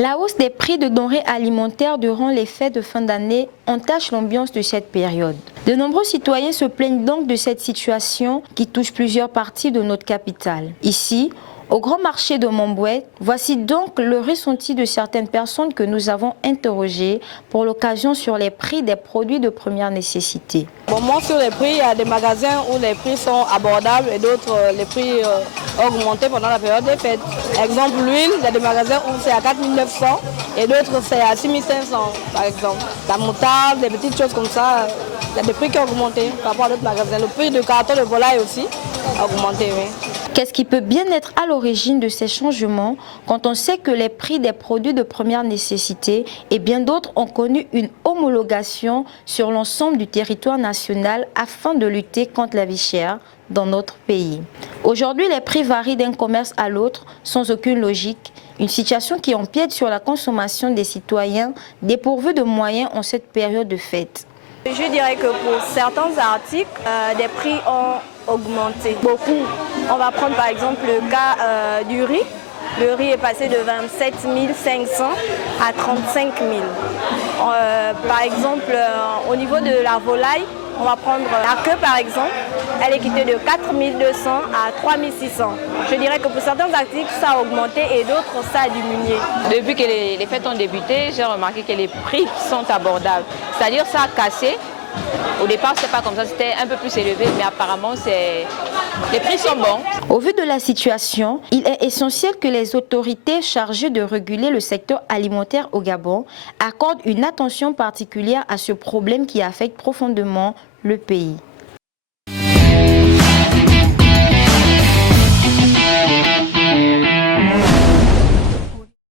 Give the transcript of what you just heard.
La hausse des prix de denrées alimentaires durant les fêtes de fin d'année entache l'ambiance de cette période. De nombreux citoyens se plaignent donc de cette situation qui touche plusieurs parties de notre capitale. Ici, au grand marché de Montbouet, voici donc le ressenti de certaines personnes que nous avons interrogées pour l'occasion sur les prix des produits de première nécessité. Bon, moi, sur les prix, il y a des magasins où les prix sont abordables et d'autres, les prix ont augmenté pendant la période des fêtes. Exemple, l'huile, il y a des magasins où c'est à 4 900 et d'autres c'est à 6 500 par exemple. La moutarde, des petites choses comme ça, il y a des prix qui ont augmenté par rapport à d'autres magasins. Le prix de carton de volaille aussi a augmenté, oui. Qu'est-ce qui peut bien être à l'origine de ces changements quand on sait que les prix des produits de première nécessité et bien d'autres ont connu une homologation sur l'ensemble du territoire national afin de lutter contre la vie chère dans notre pays? Aujourd'hui, les prix varient d'un commerce à l'autre sans aucune logique, une situation qui empiète sur la consommation des citoyens dépourvus de moyens en cette période de fête. Je dirais que pour certains articles, des prix ont augmenté beaucoup. On va prendre par exemple le cas du riz. Le riz est passé de 27 500 à 35 000. Par exemple, au niveau de la volaille, on va prendre la queue par exemple. Elle est quittée de 4 200 à 3 600. Je dirais que pour certains articles, ça a augmenté et d'autres, ça a diminué. Depuis que les fêtes ont débuté, j'ai remarqué que les prix sont abordables. C'est-à-dire ça a cassé. Au départ, ce n'était pas comme ça, c'était un peu plus élevé, mais apparemment, les prix sont bons. Au vu de la situation, il est essentiel que les autorités chargées de réguler le secteur alimentaire au Gabon accordent une attention particulière à ce problème qui affecte profondément le pays.